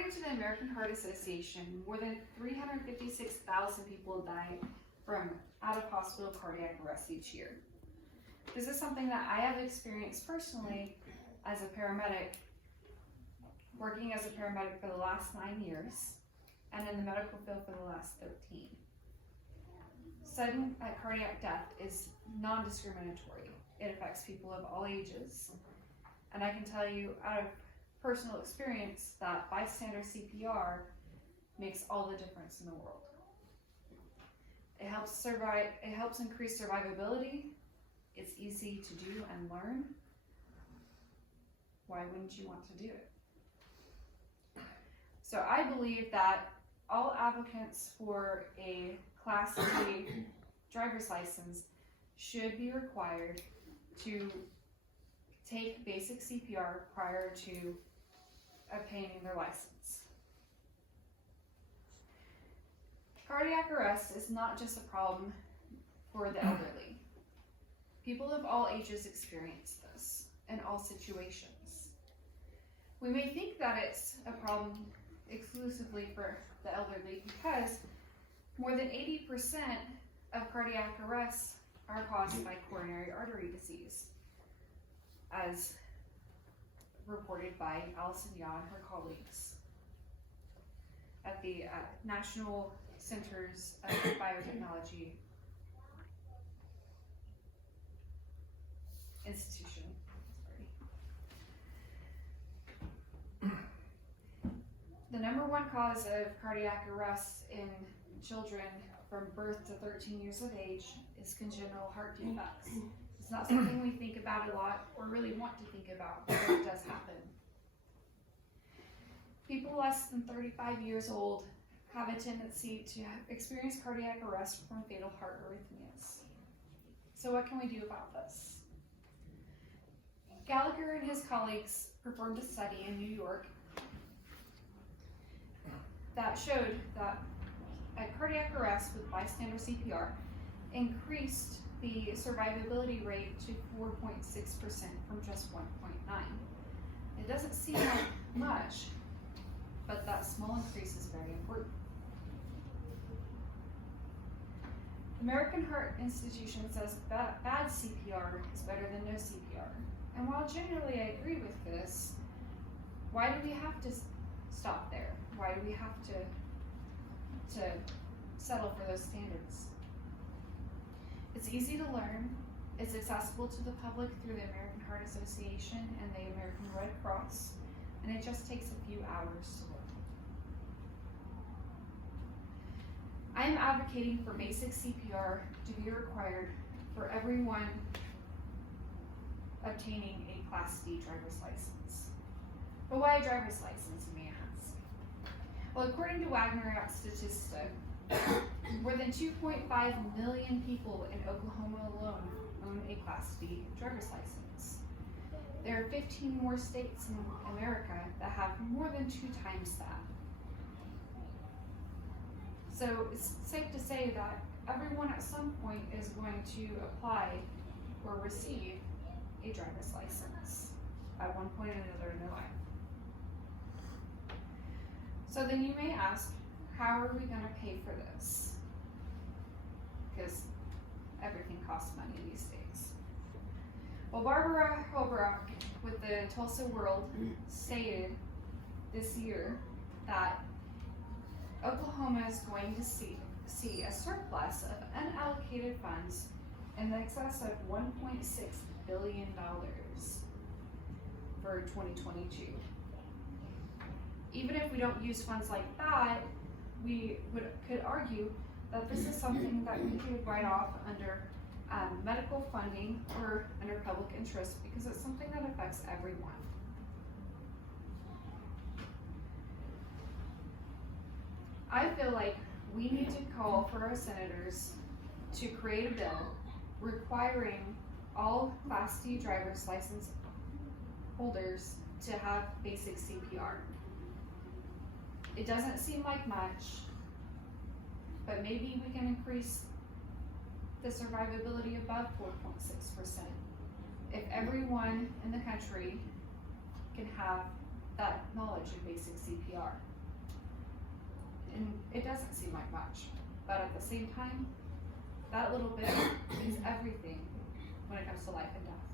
According to the American Heart Association, more than 356,000 people die from out-of-hospital cardiac arrest each year. This is something that I have experienced personally as a paramedic, working as a paramedic for the last 9 years, and in the medical field for the last 13. Sudden cardiac death is non-discriminatory. It affects people of all ages. And I can tell you out of personal experience that bystander CPR makes all the difference in the world. It helps increase survivability. It's easy to do and learn. Why wouldn't you want to do it? So I believe that all applicants for a Class C driver's license should be required to take basic CPR prior to obtaining their license. Cardiac arrest is not just a problem for the elderly. People of all ages experience this in all situations. We may think that it's a problem exclusively for the elderly because more than 80% of cardiac arrests are caused by coronary artery disease, as reported by Allison Yaw and her colleagues at the National Centers of Biotechnology Institution. The number one cause of cardiac arrest in children from birth to 13 years of age is congenital heart defects. It's not something we think about a lot or really want to think about, but it does happen. People less than 35 years old have a tendency to experience cardiac arrest from fatal heart arrhythmias. So what can we do about this? Gallagher and his colleagues performed a study in New York that showed that a cardiac arrest with bystander CPR increased the survivability rate to 4.6% from just 1.9. It doesn't seem like much, but that small increase is very important. American Heart Institution says bad CPR is better than no CPR. And while generally I agree with this, why do we have to stop there? Why do we have to settle for those standards? It's easy to learn. It's accessible to the public through the American Heart Association and the American Red Cross, and it just takes a few hours to learn. I am advocating for basic CPR to be required for everyone obtaining a Class D driver's license. But why a driver's license, you may ask? Well, according to Wagner at Statista, more than 2.5 million people in Oklahoma alone own a Class D driver's license. There are 15 more states in America that have more than 2 times that. So it's safe to say that everyone at some point is going to apply or receive a driver's license at one point or another in their life. So then you may ask, how are we going to pay for this? Because everything costs money these days. Well, Barbara Holbrook with the Tulsa World stated this year that Oklahoma is going to see a surplus of unallocated funds in excess of $1.6 billion for 2022. Even if we don't use funds like that, we could argue that this is something that we could write off under medical funding or under public interest because it's something that affects everyone. I feel like we need to call for our senators to create a bill requiring all Class D driver's license holders to have basic CPR. It doesn't seem like much, but maybe we can increase the survivability above 4.6%. If everyone in the country can have that knowledge in basic CPR. And it doesn't seem like much, but at the same time, that little bit means everything when it comes to life and death.